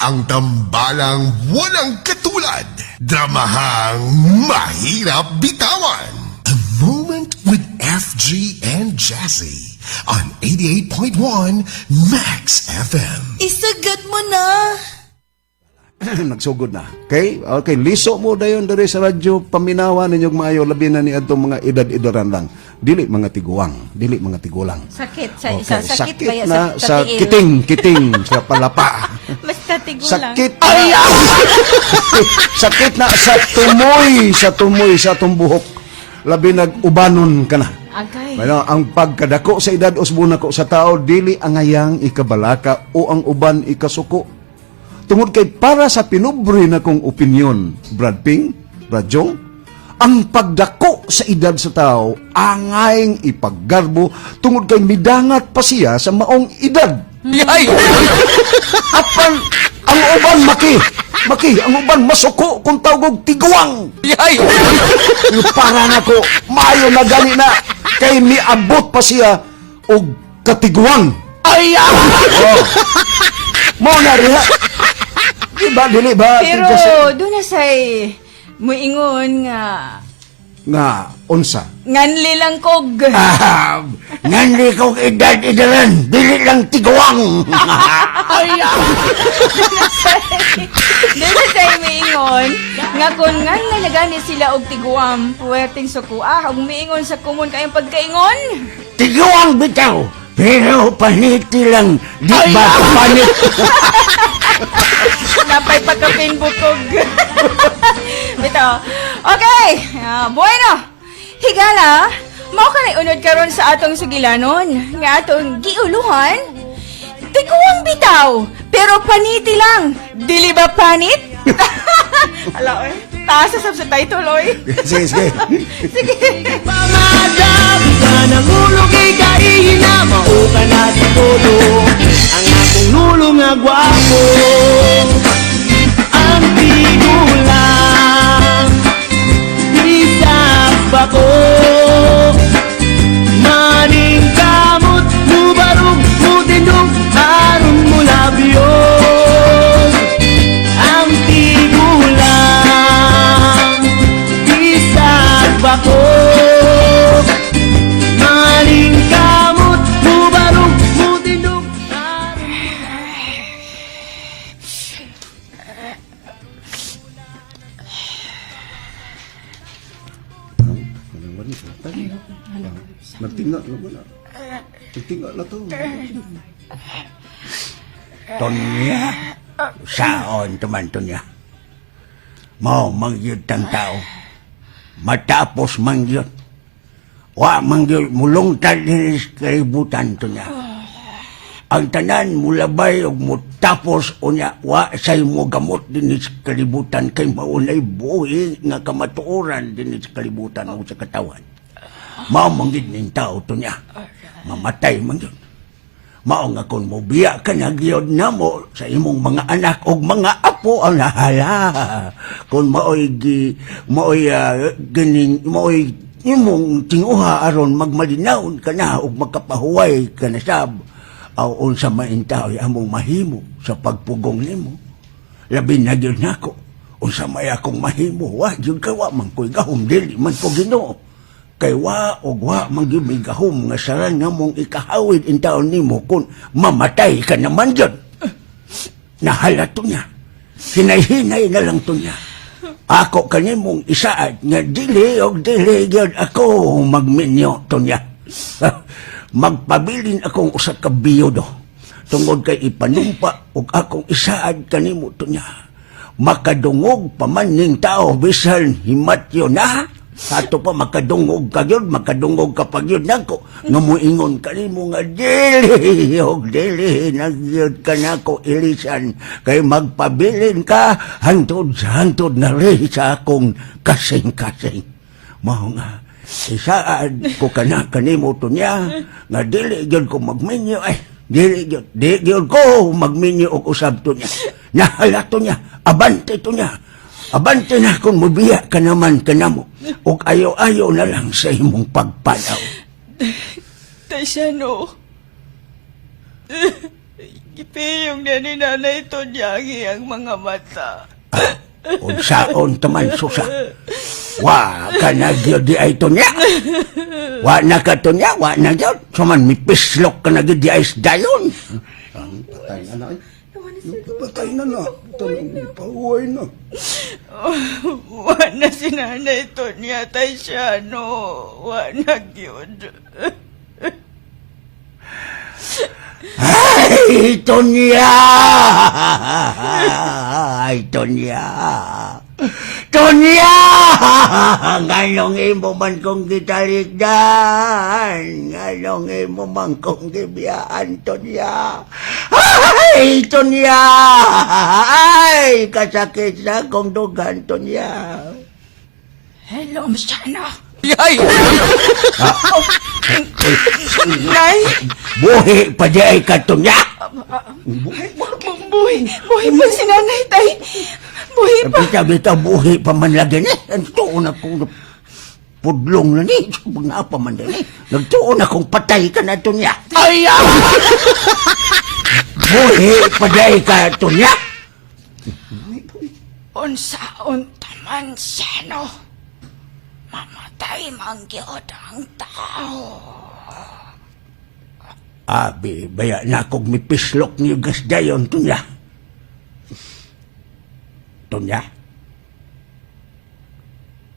Ang tambalang walang katulad. Dramahang mahirap bitawan. A Moment with FG and Jazzy on 88.1 Max FM. Isagad mo na. Nagsugod na. Okay? Okay, liso mo dayon diri sa radyo, paminawa ninyong maayo, labi na ni adtong mga edad-edaran lang. Dili mga tiguang, dili mga tigulang. Sakit sa Okay, isa. Sakit kaya na sa tiil. kiting, sa palapa. Basta tigulang. Sakit. Ay! Sakit na sa tumoy, sa tumbuhok. Labi nag-ubanon ka na. Agay. Bueno, ang pagkadako sa edad usbon ko sa tao, dili angayang ikabalaka o ang uban ikasuko. Tungod kay para sa pinubre na kong opinyon, Brad Ping, Brad Jong, ang pagdako sa edad sa tao, angayng ipaggarbo tungod kay midangat pa siya sa maong edad. Yay! Apan, ang uban maki, ang uban masuko kung tawag tiguang. Yay! Para na ko, maayo na gani na, kay miabot pa siya og katiguang. Ay! Oh. Mo na rin ha. Diba, dili ba? Pero doon na say muingon Nga, unsa? nganli lang kog. Nandi kong edad-edaran, dili lang tiguang. Doon na say muingon nga kung ngan na nagani sila og tiguam, puwerteng sukuah og muingon sa kumon kayong pagkaingon. Tiguang bitaw, pero paniti lang, di ba panit? Napay pagkapinbukog. Bito. Okay. Bueno. Higala, mao ka na unod karon sa atong sugilanon. Nga atong giuluhan. Tiguang bitaw. Pero paniti lang. Dili ba panit? Ala, taas sa title, oy. Sige. Sige. Pamadab ka ng ulo kay kaihina, mauka na titulo ang akong lulo nga gwapo. Ang tigulang isap ako, maning kamot mubarog mutindog aron mo labiyon. Ang tigulang isap ako, maning kamot mubarog mutindog aron Nagtinga na to. Tonya, saon tumanto niya. Mau mangyud tang tao. Matapos mangyud. Wa mangyud mulungtad din sa kalibutan to niya. Ang tanan mulabay og mutapos unya wa say mo gamot din sa kalibutan kay maunay buhi nga kamatuoran din sa kalibutan o sa katawan. Mao manggid ning tao to niya. Mamatay mangyud. Mao nga kung mobiya ka na gyud namo sa imong mga anak og mga apo ang nahala. Kung maoy imong tinguha aron magmalinaon ka na og magkapahuway ka na sab. Aw unsa man tawo among mahimo sa pagpugong nimo. Labi na gyud nako. Unsa may akong mahimo wa gyud ka wa man koy gahom dili man ko Ginoo. Kay wa man gyud may gahom nga saran nga mong ikahawid in taon nimo kung mamatay ka naman gyud. Nahala to niya. Hinay-hinay na lang to niya. Ako kanimong isaad nga dili gyud ako magminyo to niya. Magpabilin akong usa ka biyudo tungod kay ipanumpa og akong isaad kanimo to niya. Makadungog pa man ning tao bisan himatyo na. Ato pa makadungog ka yun, makadungog ka pag yun nako. Nga muingon ka mo nga dili nagyod ka nako ilisan. Kay magpabilin ka, hantod na rin sa akong kasing-kasing. Mao nga, isaad ko kanimo to niya, nga dili yun ko magminyo dili yun ko magminyo og usab to niya. Nahala to niya, abante to niya. Abante na kung mubiya ka naman kanamo. O ayaw-ayaw na lang sa imong pagpanaw. Tasyano. Gipiyong na ni Nanay Tonyagi ang mga mata. Unsaon taman susa. Wa ka na gyud di ay Tonya. Wa na ka Tonya, wa na gyud. Suman mipislok ka na gyud di ay dayon. Ang patay na na. Patay na na. Tanong pauwi na. Wa na si Nanay Tonya, Taysiano. Wa na gyud. Ay, Tonya! Ay, Tonya! Tonya! Nganong imo man kong gitaligdan? Nganong imo man kong gibiyaan, Tonya? Ay, Tonya! Ay, kasakit sa akong dugan, Tonya. Hello, Msiano. Ay! Nay! Buhi pa di ay ka, Tonya! Buhi pa si Nanay, Tay. Buhi pa. Bita-bita buhi pa man lagi ni. Nagtuon akong pudlong na ni. Pag naapa man din ni. Nagtuon akong patay ka na, Tonya. Ay! Buhi pa di ay ka, Tonya! Unsaon taman siya, no? Mamatay man gyud ang tao. Abi, baya na akong mipislok ni gas dayon, Tonya. Tonya?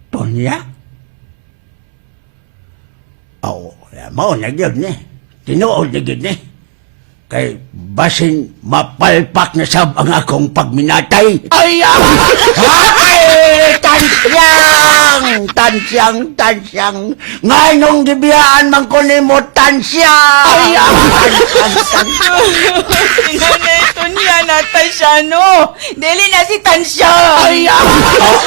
Tonya? Mao na gyud ni. Tinuod na gyud ni. Kay basin mapalpak na sab ang akong pagminatay. Ay! Tansyang! Tansyang! Nganong gibiyaan man ko nimo tansyang! Ay! Tansyang! Si Nanay Tonya na Taysiano. Dili na si Tansyang.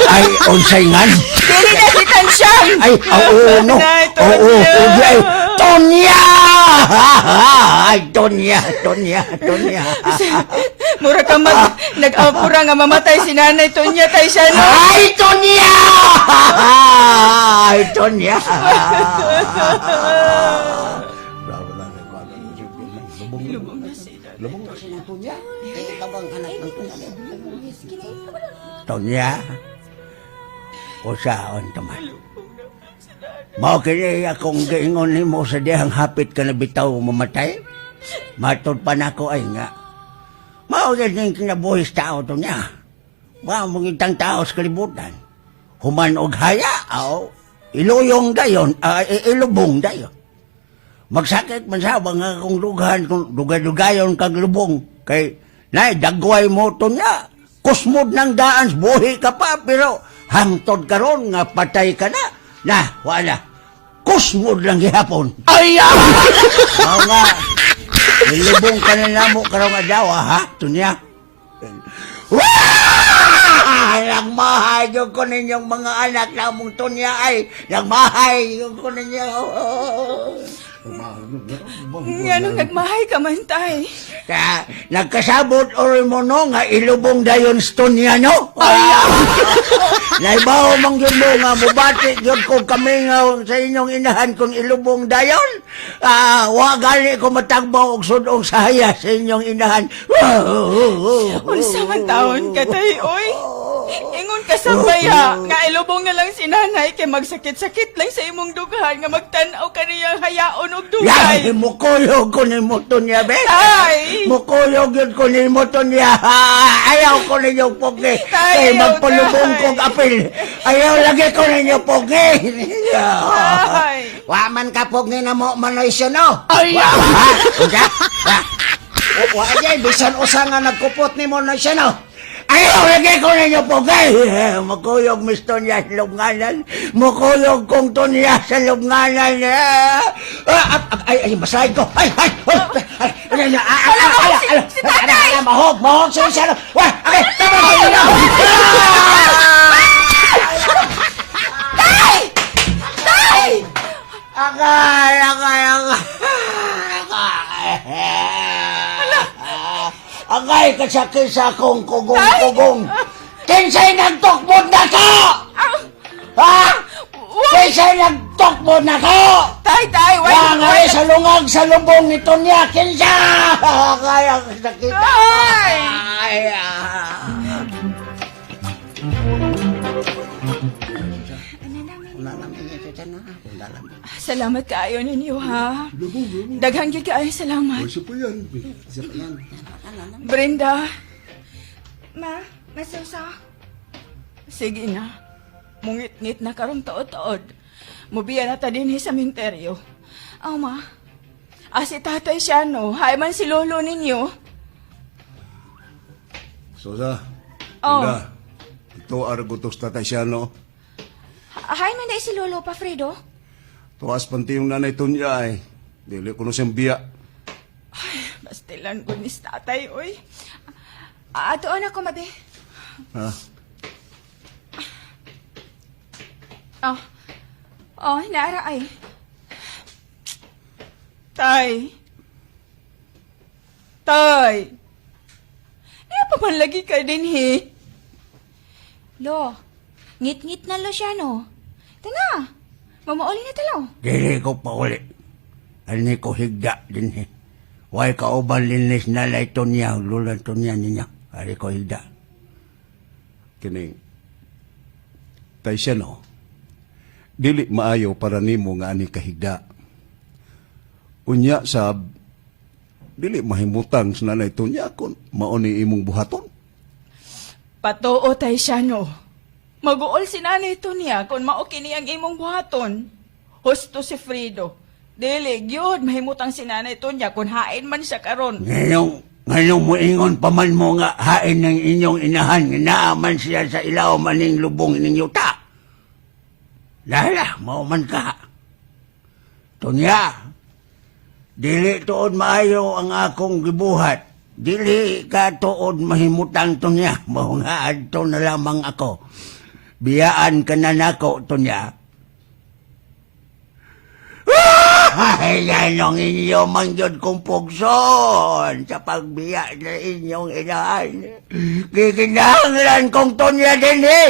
Ay, unsay ngan? Dili na si Tansyang. Ay, oo, no. Nay, Oo, Tonya. ay, Tonya! Ay, Tonya. Mura ka nag-apura nga mamatay si Nanay Tonya, Taysiano. Ay, Tonya! Ay, Tonya! Lubong na sila, Tonya. Tonya, usaon taman. Mao kini akong giingon nimo sa dihang hapit ka na bitaw mamatay. Matod pa nako ay nga. Mao gid ning kinabuhis tao Tonya. Wa mo gitang tao sa kalibutan. Human og haya aw iluyong dayon, ilubong dayon. Magsakit man sa nga kung lughan, kung dugay-dugayon kag lubong. Kay nay dagway mo Tonya. Kusmod ng daan, buhi ka pa, pero hangtod karon nga patay ka na. Na, wala. Kusmod lang gihapon. Ay! Mao nga. Nilubong ka na namo karong adlaw, ha? Tonya. Nagmahay yung ko ninyong mga anak namong Tonya ay. Nagmahay yung ko ninyo. Nga nung nagmahay ka man, Tay. Nagkasabot ori mo no nga ilubong dayon Tonya no? Naibaw mang yun mo nga mubati yun ko kami nga sa inyong inahan kung ilubong dayon. Wa gali ko matagbaw og sudong saya sa inyong inahan. Unsa man taon ka, Tay, oy? Ingon ka sa baya, nga ilubong na lang si Nanay kay magsakit-sakit lang sa imong dughan nga magtan-aw ka niyang hayaon og dugay. Yay, mukuyog ko ni mo Tonya, be. Ay! Mukuyog yun ko ni mo Tonya. Ayaw ko ninyong pogi. Kay magpalubong kong apil. Ayaw lagi ko ninyong pogi. Ay! Waman ka pogi na mo manoy siya, no? Ay! Ha? Uga? Ha? Wajay, bisan usa nga nagkupot ni mo na siya, no? Ayaw lagi ko ninyo pogi. Mukuyog Miss Tonya sa lubnganan. Mukuyog kong Tonya sa lubnganan. Ay, basahin ko. Ay, Si Tatay! Mahog siya. Okay, tama ko yun. Tay! Tay! Agay. Agay kasakit sa akong kugong. Kinsay nagtukbod na ka? Ha? Kinsay Suntok mo na ko! Tay, Wangay sa lungag sa lubong nito niya, kinsa! Kaya sakit. Ay! Ay, ah. Salamat kaayo ninyo, ha? Daghang gyud kaayo salamat. Siya pa yan. Brenda. Ma, masusa. Sige na. Mungit-ngit na karong taod-taod. Mubiya na ta din sa minteryo. Aw, ma. Si tatay siya, no? Hay man si lolo ninyo. Sosa, Oh. Linda, ito argutos tatay siya, no? Hay man na si lolo pa, Fredo. Tuwas panti yung nanay to niya, eh. Dili ko na siyang biya. Bastilan ko ni tatay, oy. Atoon ako, mabe. Ha? Naara ay. Tay. Niya pa man lagi ka din, he. Lo, ngit-ngit na lo siya, no? Tana, mamauli na talo. Dili ko pa uli. Ani ko higda din he. Way kauban linis na lay to niya, lulan to niya niya. Ari ko higda. Kining, tay siya, no? Dili maayo para nimo nga ani kahigda. Unya sab, dili mahimutang sa nanay to niya kung mauni imong buhaton. Patuo tay siya, no? Mag-uol si nanay to niya kung maoki niyang imong buhaton. Husto si Fredo. Dili, gyud mahimutang si nanay to niya kung hain man siya karon. Ngayong muingon pa man mo nga hain ng inyong inahan, naaman siya sa ilaw maning lubong ninyo ta. Lala, mauman ka. Tunya, dili tuod maayo ang akong gibuhat. Dili ka tuod mahimutang tunya. Maungaad to na lamang ako. Biyaan ka na nako, tunya. Ay, yanong inyo mangyod kong pugson sa pagbiya na inyong inahan. Kikinahanglan kong tunya din eh.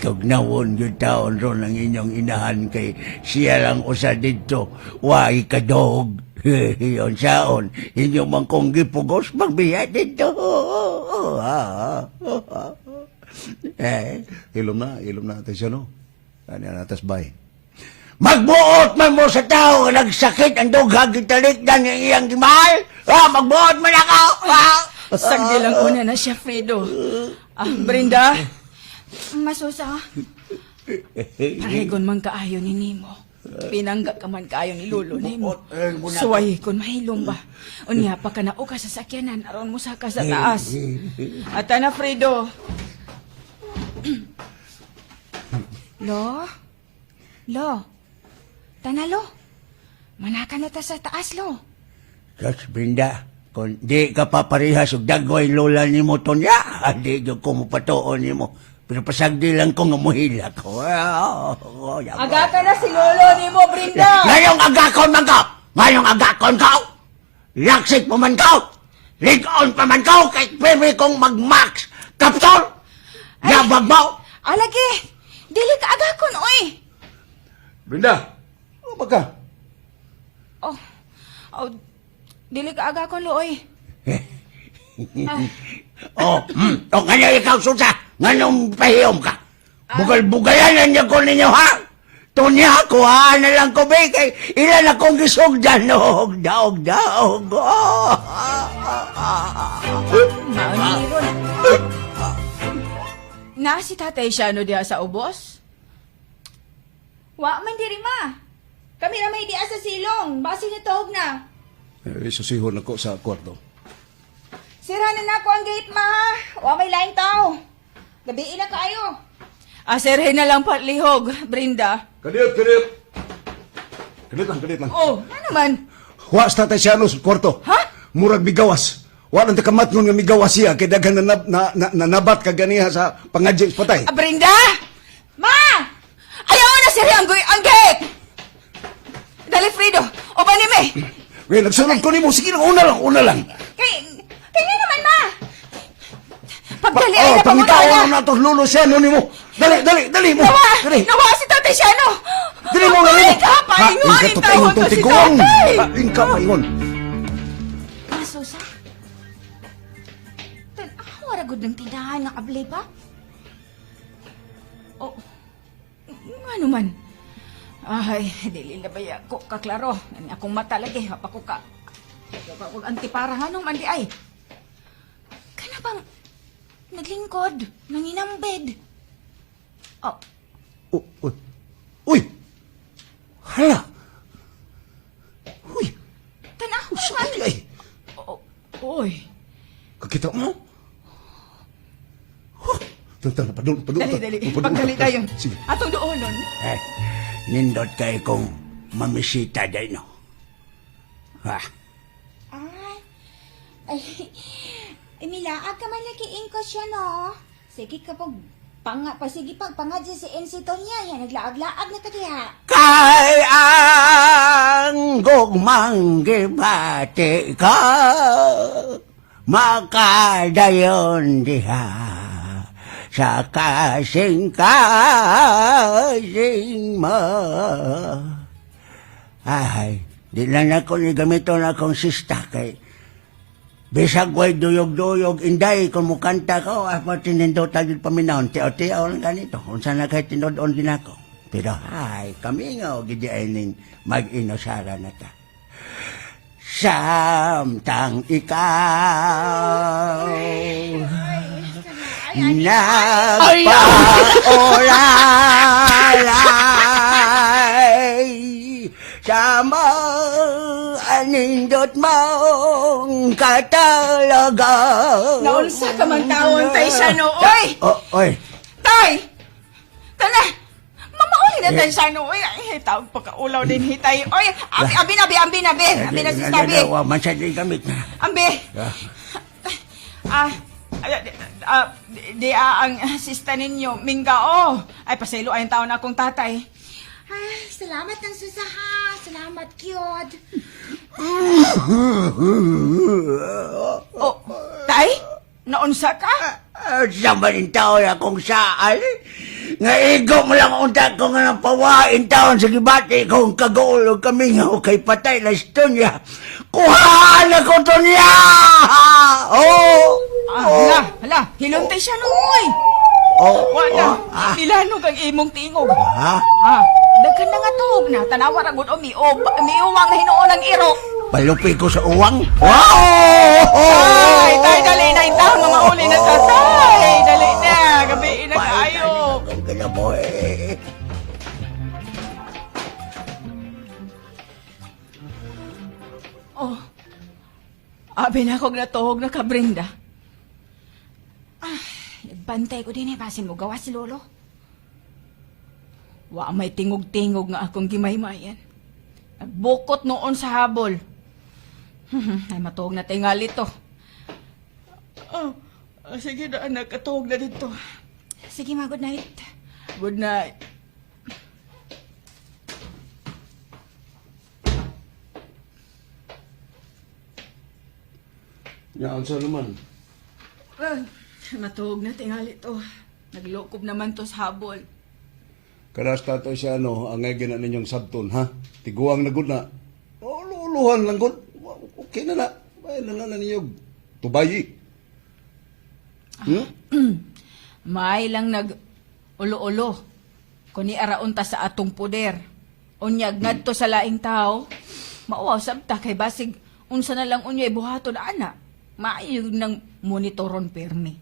Tugnawon yung taon ron ang inyong inahan kay siya lang usa dito. Wai kadog. Yon saon, inyo man kong gipugos magbiya dito. Ilom na tay siya, no? Ani anatas bay. Magbuot man mo sa tao nga nagsakit ang dughag gitalikdan ng iyang gimahal. Magbuot man ako. Sagdi lang una na siya, Fredo. Brenda, masusa. Paregon man kaayo ni Nimo. Pinangga ka man kaayo ni Lolo Nimo. Suway kon mahilom ba. Unya pa ka na o ka sa sakyanan aron mo sa sa taas. At na, Fredo. Lo? Tanalo? Manaka na ta sa taas, Lo. Sos, Brenda, kung di ka paparihas og dagway lola ni mo to niya, di ko mupatuon ni mo. Pero pasagdi lang ko nga muhila ko. Aga ka na si Lolo Nimo, Brenda. Ngayong agakon man ka! Ngayong agakon ka! Laksik pa man ka! Ligon pa man ka! Kay pwede kong mag-max! Kaptol! Nabagbaw! Alagi, dili ka agakon, oy. Brenda, ano ba ka? Dili ka agakon, lo, oy. Kanya ikaw, Susa! Nganong pahiyom ka? Bugal-bugalan niya ko ninyo, ha? Tunya ko, ha? Na lang ko, be, kay ilan akong gisugdan. Daog. Mauniron. Na si Tatay Shano diha sa ubos? Wa man diri, ma. Kami na may diha sa silong. Basi ni tuhog na. Susihon ako sa kwarto. Sira na nako ang gate, ma. Wa may lain tao. Gabiin na kayo. Sirhin na lang patlihog, Brenda. Kadit lang. Oh, ano naman? Wa sa tatay siya, no, sa kwarto. Ha? Murag migawas. Wa nang takamat ngun nga migawas siya, kay daghan na nabat ka ganiha sa pangadjing sa patay. Brenda! Ma! Ayaw na sirhin ang gate! Dali, Frido. O ba ni me? Kaya nagsunod ko ni mo, sige lang, una lang. Kaya naman, ma! Magdali ay na pangitaw pangunawa. na to lulo siya no nimo. Dali mo. Dali. Nawa si Tatay Siano! Dali mo Ay, dali. ka, paingon, Ingka to tayo tawag to ko si tigong. Tatay. Ingka paingon. Susa? Wala gud ng tindahan nga kablay pa? Oh, ano man? Ay, dili na ba ko kaklaro? Ani akong mata lagi, hapa ko ka. Ako antipara nga nung mandi ay. Kana bang naglingkod, nanginambed. Oh, Uy. Hala. Uy. tanaw Sakit ay. Oy. Kakita mo? Tantang, padul. Dali. Pagdali tayo. Sige. Atong doonon. Nindot kay kong mamisita day no. Ha? Ay, Emilaag ka man lagi ko siya, no? Sige kapag sige pagpangad si Ensito niya, yan, naglaag-laag na kadiha. Kay ang gugmang gibati ka makadayon diha sa kasing mo. Ay, di lang ako ni gamiton akong sista kay bisag way duyog-duyog, inday, kung mukanta ko, ako tinindot tagig paminahon, tiyaw-tiyaw lang ganito, kung saan na kayo tinodon din ako. Pero ay, kami nga, gidi ay ning mag-inosara na ta. Samtang ikaw nagpa-olalay sa anindot mong katalaga. Naunsa ka man taon, Tay Siano, oy! Oy, Tay! Tala! Mamauli na Tay Siano, oy! Ay, tawag pagkaulaw din hitay. Oy! Abi na si Tabi! masyadong gamit na. Ambi! Ang sista ninyo, Mingao. Ay, paselo ayong taon akong tatay. Ay, salamat ng susaha. Salamat, cute. Oh, Tay? Naunsa ka? Sa maning taon akong saan, nga igo mo lang unta ko nga napawain taon sa gibati kong kagulog kami nga kay patay na istonya. Kuhaan ako to niya! Hala, hiluntay siya noy. Wala, milano kang imong tingog. Ha? Daghan na nga tuog na, tanawa ra gud umiuwang na hinuon ng iro. Palupi ko sa uwang. Wow! Tay, dali na yung taon, mga uli na ka, tay. Dali na, gabi na kayo. Ang ganda mo eh. Oh, abi na kog natuhog na kabrinda. Nagbantay ko din basin mo gawa si Lolo. Wa may tingog-tingog nga akong gimaymayan. Nagbukot noon sa habol. Ay matuhog na tingali to. Sige na anak, katuhog na dito. Sige ma, good night. Good night. Yan sa naman. Matuhog na tingali to. Naglokob naman to sa habol. Karas tato siya angay gina ninyong sabton, ha? Tiguang na gud na. Luluhan lang gud. Okay na na. Ay lang na ninyo. Tubayi. May lang nag-ulo-ulo. Kuni araunta sa atong puder. Unyag ngadto sa laing tao. Mauwaw sabta kay basig unsa na lang unya ibuhaton ana. Maayo ng monitoron permi.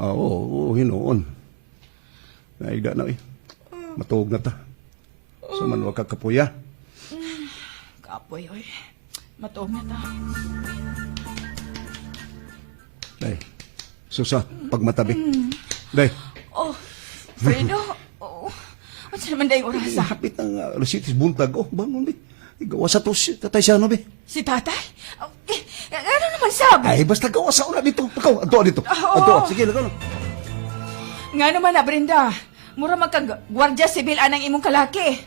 Oo, hinoon. Naigda na eh. Matuog na ta. Sa manwa ka kapuya. Kapoy, oy. Matuog na ta. Day, susa, pagmatabi. Day, Oh, Fredo. Oh, what's naman dahil orasa? hapit ang resitis buntag. Oh, bangon be. Igawa sa to si Tatay Siano be. Si tatay? Oh, ano naman sabi? Ay, basta gawa sa una dito. Ikaw, adto dito. Oo. Adto, sige, lagaw na. Nga naman na, Brenda. Mura magka-gwardya sibil anang imong kalaki.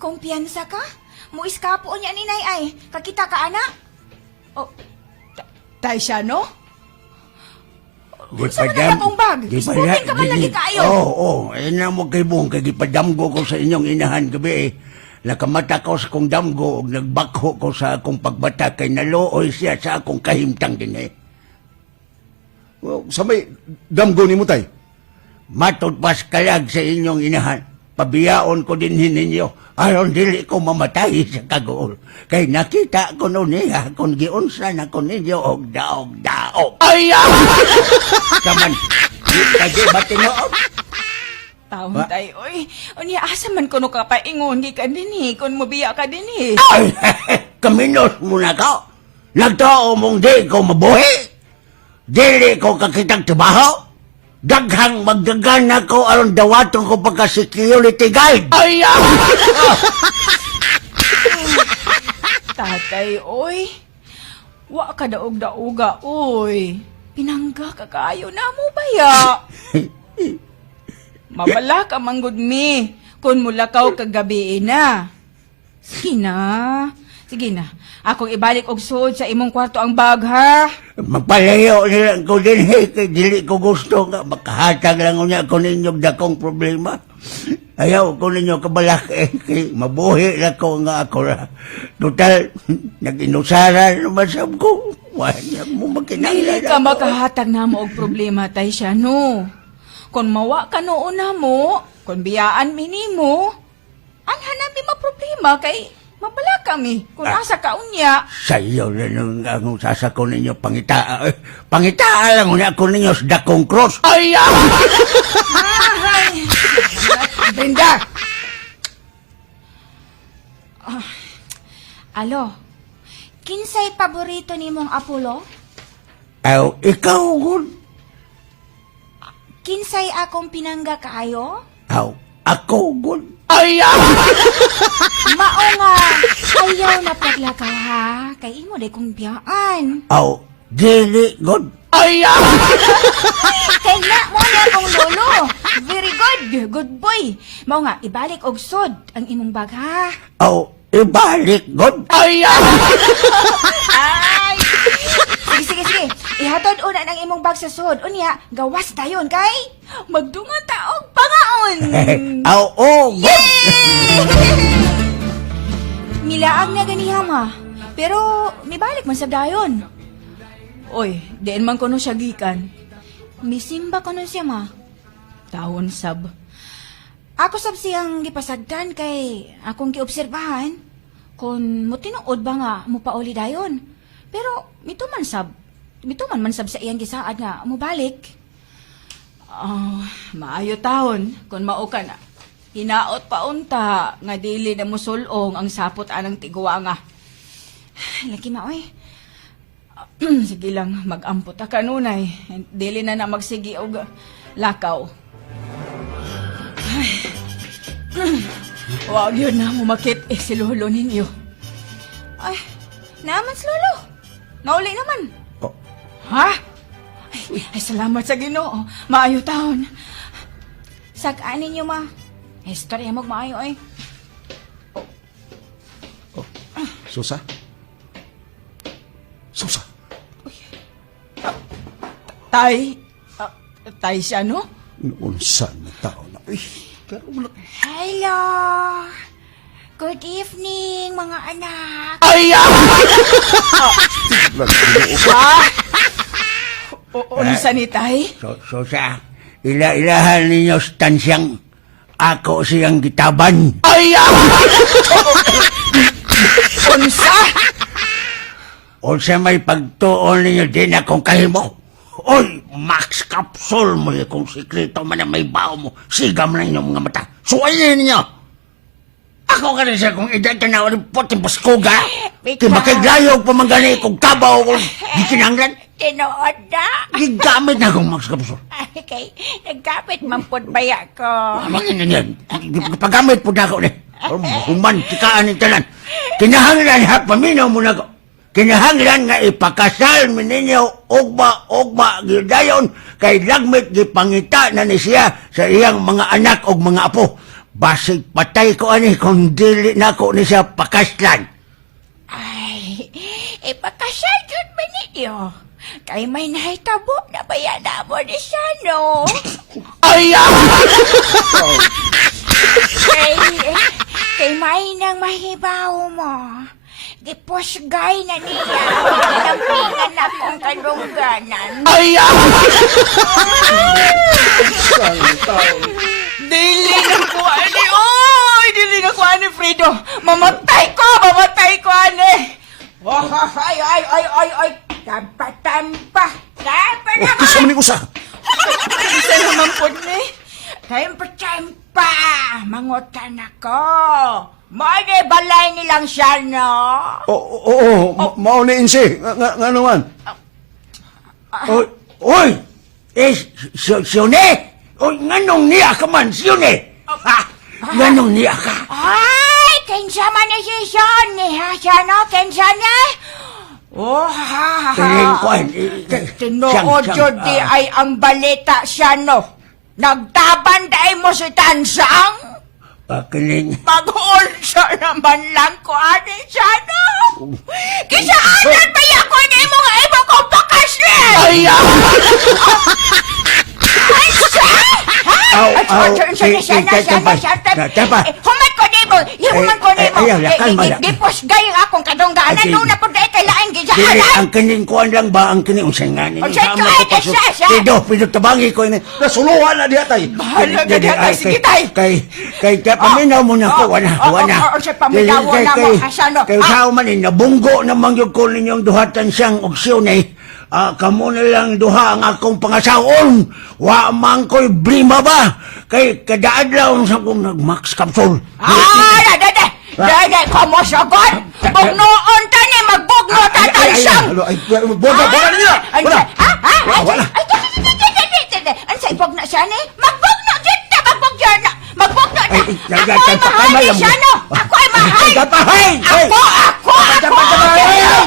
Kumpiyansa ka? Muiskapo niya ni Nay ay. Kakita ka, anak? Oh, Tay siya, no? Sa man akong bag? Isbutin ka man lagi kayo. Oo, na mo kay Bong, kay gipadamgo ko sa inyong inahan gabi. Nakamata ko sa kong damgo, ug nagbakho ko sa akong pagbata kay naluoy siya sa akong kahimtang din. Well, sa may damgo ni mo, tay? Matod pas kalag sa inyong inahan. Pabiyaon ko din ninyo. Aron dili ko mamatay sa kagool. Kay nakita ko no niya kung giunsa na ko ninyo og daog-daog. Ay! Kaman, di kagi ba tinuod? Taon Ba? tayo, oy. Unya, asa man kuno ka paingon, di ka din kung mabiya ka din Ay, kaminos mo na ka. Nagtao mong di ko mabuhi. Dili ko kakitang trabaho. Daghang magdagan na ko aron dawaton ko pagka-security guard. Ay! Tatay, oy. Wa ka daog-daoga, oy. Pinangga ka kayo na mo baya. Mabala ka manggod mi. Kung mulakaw kagabi na. Sige na. Sige na. Akong ibalik og suod sa imong kwarto ang bag, ha? Magpalayo nila ko din, kay dili ko gusto nga. Makahatag lang niya ko ninyong dakong problema. Ayaw ko ninyo kabalak kay mabuhi na ko nga ako ra. Total, nag-inusara naman sab ko. Wala mo Dili makinailan ka makahatag na mo og problema, tay siya, no? Kung mawa ka noon na mo, kung biyaan minimo, anhanapin mo problema kay mabala kami kung asa ka unya. Sa iyo na nung ang sasako ninyo pangita. Pangita lang niya ako ninyo sa dakong cross. Ay! Ay, Brenda! Alo, kinsay paborito nimong Apollo? Aw, ikaw gud. Kinsay akong pinangga kaayo? Aw, ako gud. Ay! Mao nga, ayaw na paglakaw ha, kay imo day kong biyaan. Aw, dili gud. Ay! Kay na mo na kong lolo. Very good, good boy. Mao nga, ibalik og sod ang imong bag ha. Aw, ibalik gud. Ay! Ay! Sige. Ihatod una ng imong bag sa sod. Unya, gawas dayon kay Magdungan taog pangaon! Aw, oh, gud. milaag na ganiham ha. Pero mibalik man sa dayon. Oy, diin man kuno siya gikan. Misimba ko nun siya ma. Taon sab. Ako sab siyang gipasagdan kay akong giobserbahan kung mo tinuod ba nga mo pauli dayon. Pero mituman man sab sa iyang gisaad nga mo balik. Oh, maayo taon kung mao ka na. Hinaot pa unta nga dili na musulong ang sapot anang tiguanga. Laki maoy. Sige lang, mag-ampot ka nunay. Dili na magsigi og lakaw. Ay. Wag yun na mumakit si lolo ninyo. Ay, naman si lolo. Nauli naman. Oh, Ha? Ay, salamat sa Ginoo. Maayo taon. Sagaan ninyo ma. Istorya mo maayo ay. Susa? Susa? Tay, tay siya, no? Unsa na tao na? Ay, pero wala. Hello. Good evening mga anak. Ay! Unsa ni tay? so sa ila-ilahan ninyo stansyang ako siyang gitaban. Ay! Unsa? O sa may pagtuon ninyo din akong kahimo. Oy, Max Capsule mo kung sikreto man na may bao mo. Sigam na inyong mga mata. Suwayin ninyo. Ako ka rin siya kung edad ka na ulit po timbaskoga. Bika. Kimakiglayog pa man gani kung kabaw ko. Di kinanglan. Tinood na. Gigamit na akong Max Capsule. Ay, kay nagkapit man po baya ko. Amangin na yan. Pagamit po na ako ni. Human, tikaan ni tanan. Kinahanglan ha, paminaw mo na ko. Kinahanglan nga ipakasal mi ninyo ugma gidayon kay lagmit gipangita na ni siya sa iyang mga anak ug mga apo. Basig patay ko ani kung dili nako ni siya pakaslan. Ay, ipakasal yun ba ninyo? Kay may nahitabo na bayana mo ni siya, no? Ay, Kay may nang mahibaw mo. Giposgay na niya. Nampingan akong kadungganan. ay, Dili na ko, ani. Oy, dili na ko, ani, Fredo. Mamatay ko, ani. Ay. Tampa. Isa man usa. Isa naman po ni. Tempa. Mangutan ako. Mane balay nilang siya, no? Oo, mauniin si. Nga naman. Oy, siyone! Oy, nganong niya ka man, siyone! Ha? Nganong niya ka? Ay, kinsa man ni si Sonny, ha? Siya, no? Kinsa niya? Oh, ha, Tingin ko, Tinuod yun di ay ang balita siya, no? Nagtaban dahil mo si Tansang? Pakiling. Mag-ulsa naman lang ko, ani siya, no? Kisaanan ba yan ko ni mga iba kong bakasyon? Ay, Ay, siya? Aw, aw, Tempa. Human ko ni mo, human ko ni mo. Ayaw, kalma lang. Gipos gayong akong kadungganan, Ay, no na po dahil kailangan Dili, gisaanan. ang kining kuan lang ba ang kining unsay nga ni? Unsay ko, ay, siya. Pido tabangi ko ini. Nasuluhan na diha tay. Bahala ka diha, tay. Sige, tay. Kay paminaw mo na ko, wana. Siya paminaw na mo, asano. Kay sao man ni nabunggo na mangyud ko ninyong duhatan siyang ogsyon kamo na lang duha ang akong pangasawon. Wa man ko'y brima ba? Kay kadaadlaw sa kong nag-max capsule. Dede, kamo sagot. Bugnoon ta ni, magbugno ta tansang. Boda niya! Wala! Wala! Ansay bugno siya ni? Magbugno dyan ta, magbugno na. Magbugno na. Ay, Ako ay mahal ni siya, no? Ako ay mahal. Gapahay! Ako!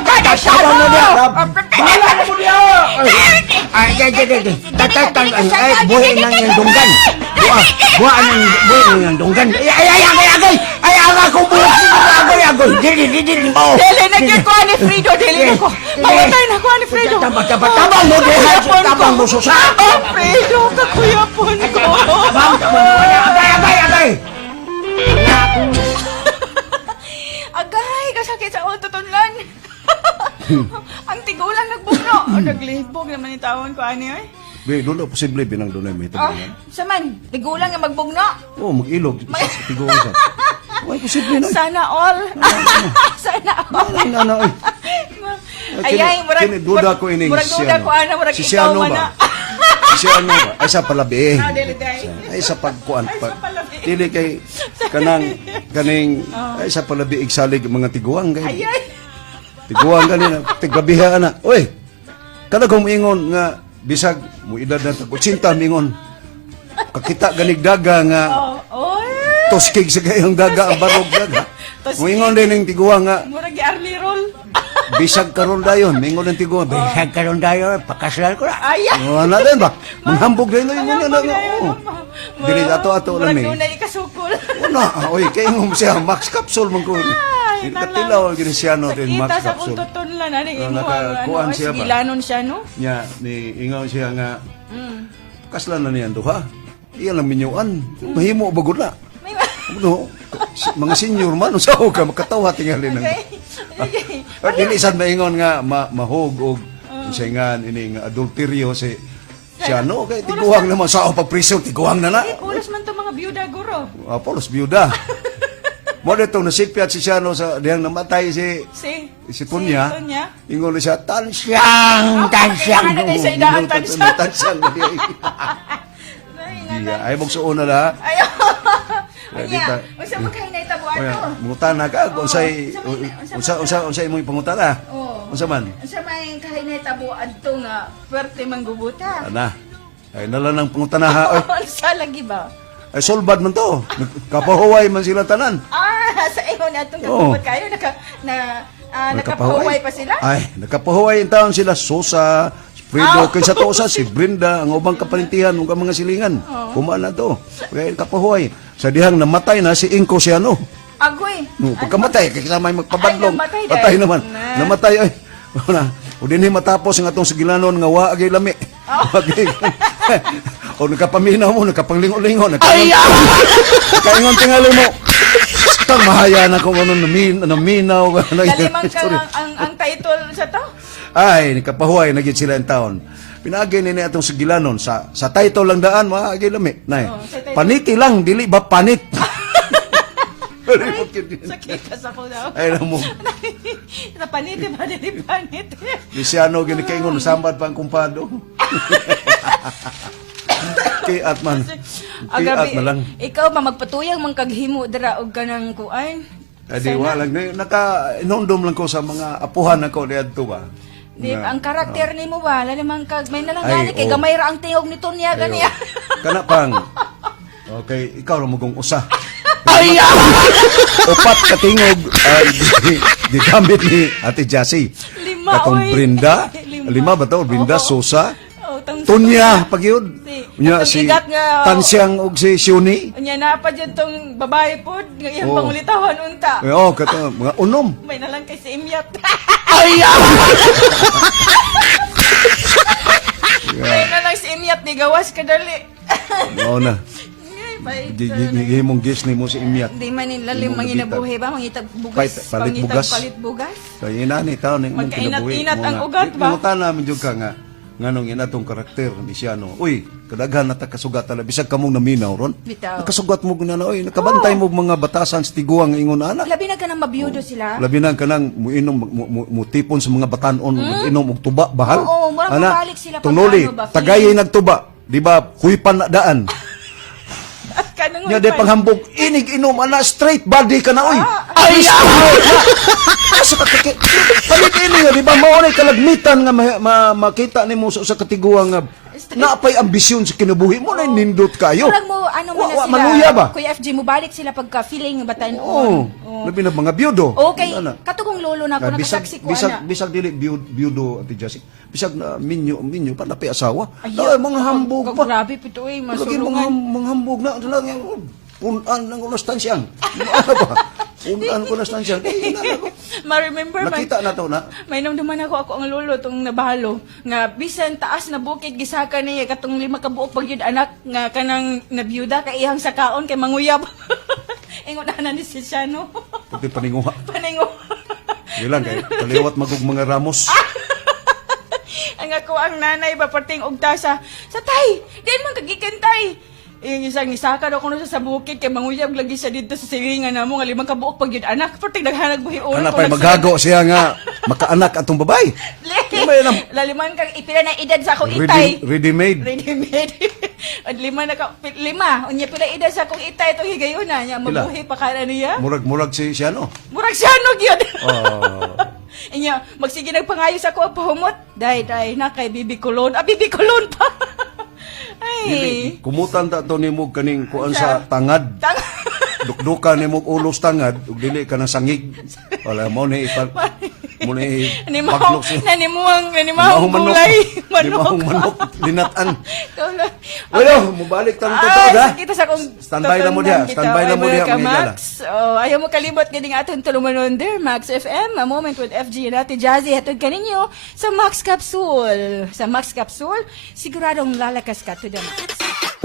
Kada siya, no? Bahala mo niya! Ay, buhay nang yung dunggan. Buhay nang yung dunggan. Ay, akong buhay. Agoy. Dili mo. Dili na gyud ko, ani, Fredo. Dili na ko. Mamatay na ko, ani, Fredo. Tabang mo, tabang mo, susa. Oh, Fredo, kakuyapon ko. Agay. Agay, kasakit sa utotonlan. Ang tigulang nagbugno. Naglibog naman yung tawon ko, ani, ay. Be, doon na posible binang doon na may Oh, tabangan. saman, tigulang nga magbugno. Oo, mag-ilog. Tiguan sa. Ay, posible na. Sana all. Sana all. Ano, Ayay, murag duda ko ining murag duda ko ana, murag si ikaw Siano man na. ba? Si Siano ba? Ay, sa palabi. Dili day. Ay, sa pagkuan. Ay, sa palabi. Dili kay kaning ay sa palabi igsalig mga tiguang kay. Ayay. Tiguang kanina, tigabiha na. Oy. Kada kong ingon nga bisag mo edad na 80 mingon. Kakita ganig daga nga Oh, oy. toskig sa gayong daga ang barog daga. Moingon din ng tiguang nga Murag gi-arly roll. bisag karon dayon, mingon ng tiguang. Bisag karon dayo, pakasal ko na. Ayay. Wala din ba? Manghambog din yung mga Hambog na. na yun, Oo. mama. Dili ato-ato lang Murag ni. dunay ikasukol. Una, oy, kay ngum siya Max Capsule man ko. Ay, Katilaw gini siya no din Sakita Max sa Capsule. utotonlan, ani, imo Nakakuan siya ba? Gilanon siya, no? Nya ni ingaw siya nga kaslan na niyan duha. Iya lang minyuan. Mahimo bagod na. May No, mga senior man usaw ka makatawa tingali nang. At dili sad maingon nga mahog og saingan ini nga adulteryo si siya no kay tiguang naman sa pagpriso tiguang na na. Ulos man to mga byuda, guro. Apolos byuda. Mo dito nasipyat si Siano sa diyang namatay si Tunya. Tunya. Ingon na siya Tansyang. Ano kayo sa idaan, tansya? Tansyan na diya. Ay magsuon na la. Ayaw. Kaya Anya, dita- unsa man kayo naitabuan Oya, to? mungutana ka unsay unsay imong pangutana? Oo. Unsa man? Unsa man kayo naitabuan to nga pwerte manggubuta? Ana. Ay nala nang pangutana ha. Oy, Unsa lagi ba? ay solbad man to. Kapahuway man sila tanan. Sa ingon atong Oo. kabubot kayo nakapahuway pa sila? Ay, nakapahuway in taon sila Sosa, Fredo, kinsa to sa si Brenda, ang ubang kapalintihan ug ang mga silingan. Kuma na to. Kaya kapahuway. Sa dihang namatay na si Inko Siano. Agoy. No, pagkamatay kay kasama magpabadlong. Ay, namatay Patay dahil. naman. Na. Namatay ay. Wala. O dinhi matapos ang atong sigilanon nga wa agay lami. Okay. O nakapaminaw mo, nakapanglingo-lingo, nakaingon tingali mo. Tang mahaya na kung ano naminaw. Lalimang ka ang title sa to? Ay, nakapahuay na gid sila ang taon. Pinagay ni atong sigilanon sa title lang daan maagay lami. Nay. sa title. Paniti lang dili ba panit. Sakit ka sa ko daw. Ay na mo. Napanit ba dili panit? Bisiano gini kaingon sambad pa ang kumpado. Kiat man. Kiat na lang. Ikaw ba magpatuyang man kaghimo dira og kanang kuan? Adi wala lang inondom lang ko sa mga apuhan ako diadto ba. Di, ang karakter nimo ba lalimang kag may nalang Ay, gani kay oo. gamay ra ang tingog ni Tonya ganiya. Kana pang. Okay, ikaw ra magong usa. Ay! Upat ka tingog di gamit ni Ate Jassy. Lima, Katong oy. Brenda. Lima. Lima ba to? Brenda, Oo. Sosa. Oh, tong Tunya, pagyud. Unya Atong si igat nga, Tansyang ug si Shuni. Unya na pa dyan tong babae po, nga iyang Oo. pangulitawan unta. Oo, kato mga unom. May nalang kay si Imyat. May nalang si Imyat, ni gawas kadali. Mao na. Ay, Gihimong gis ni mo si Imyat. Di man nila limang inabuhi ba? Mangitag bugas. Palit pangitag bugas. Palit bugas. Kay inani taon ning Magkainat-inat ang ugat ba? Mungutan namin jud ka nga nganong inatong karakter ni siya no. Uy, kadaghan na ta kasugat ala bisag kamong naminaw ron. Bitaw. Nakasugat mo guna na oy, nakabantay mo mga batasan sa tiguang ingon ana. Labi na ka nang mabiyudo sila. Labi na kanang muinom mutipon sa mga batanon inom og tuba bahal. Oo, murag mabalik sila pag Tunoli, ano ba, tagayay nagtuba, di ba? Kuipan na daan. Kanang Nya de panghambog inig inom ana straight body ka na oy. Ay! Asa ka kay palit ini nga di ba mao ni kalagmitan nga makita nimo sa katiguang nga naapay ambisyon sa kinabuhi mo na nindot kayo. Murag mo, ano mo na Wa- sila. maluya ba? Kuya FG, mo balik sila pagka feeling batanon. Oo. Labi na mga biyudo. Okay, Ano? katugong lolo na ako, Bisag nakasaksi ko bisag ana. bisag dili biyudo Ate Jassy. Bisag na minyo pa napi asawa. Ayaw. Ay, mga hambog pa. Grabe pito eh, Lagi masulungan. mga hambog na lang yung punan ng unastansyang. Ano ba? Punan ko unastansyang. Ma-remember man. Nakita na to na. May namdaman ako ang lolo tong nabahalo nga bisan taas na bukid gisaka niya katong 5 ka buok pagyud anak nga kanang nabiyuda kay iyang sakaon kay manguyab. Ingon na ni si Siano. Pati paninguha. Paningo. Ilan kay kaliwat magug mga ramos. Ang ako ang nanay ba parting og tasa. Sa tay, diin man kagikan tay. Isang isaka daw kuno sa bukid kay manguyab lagi siya dito sa silingan namo nga 5 ka buok pagyud anak parting daghanag buhi ulo. Ana pa'y maghago siya nga makaanak atong babae. May alam. Laliman kang ipila na edad sa akong itay. Ready-made. Ready-made. At 5 na ka, 5. Unya pila edad sa akong itay itong higayuna niya. Mabuhi pa ka na niya. Murag si siya no. Murag siya no, yun. Oh. Inya, magsige nagpangayo sa ako, pahumot. Day, na kay Bibi Kulon. Bibi Kulon pa. Ay. Dili kumutan ta to nimo kaning kuan sa tangad. Dukdukan nimo ulos tangad ug dili ka na sangig. Wala mo ni mo ni baglok siya. Nanimawang gulay. Nimahong manok dinatan. Kaulo. Well, mubalik ta nito ha. Kita sa kong Standby lang mo diha, standby lang mo diha, ka, mga igala. Max. Oh, ayaw mo kalimot ganing aton tulumanon there, Max FM, a moment with FG and Ate Jazzy hatod kaninyo sa Max Capsule. Sa Max Capsule, siguradong lalakas ka to the max.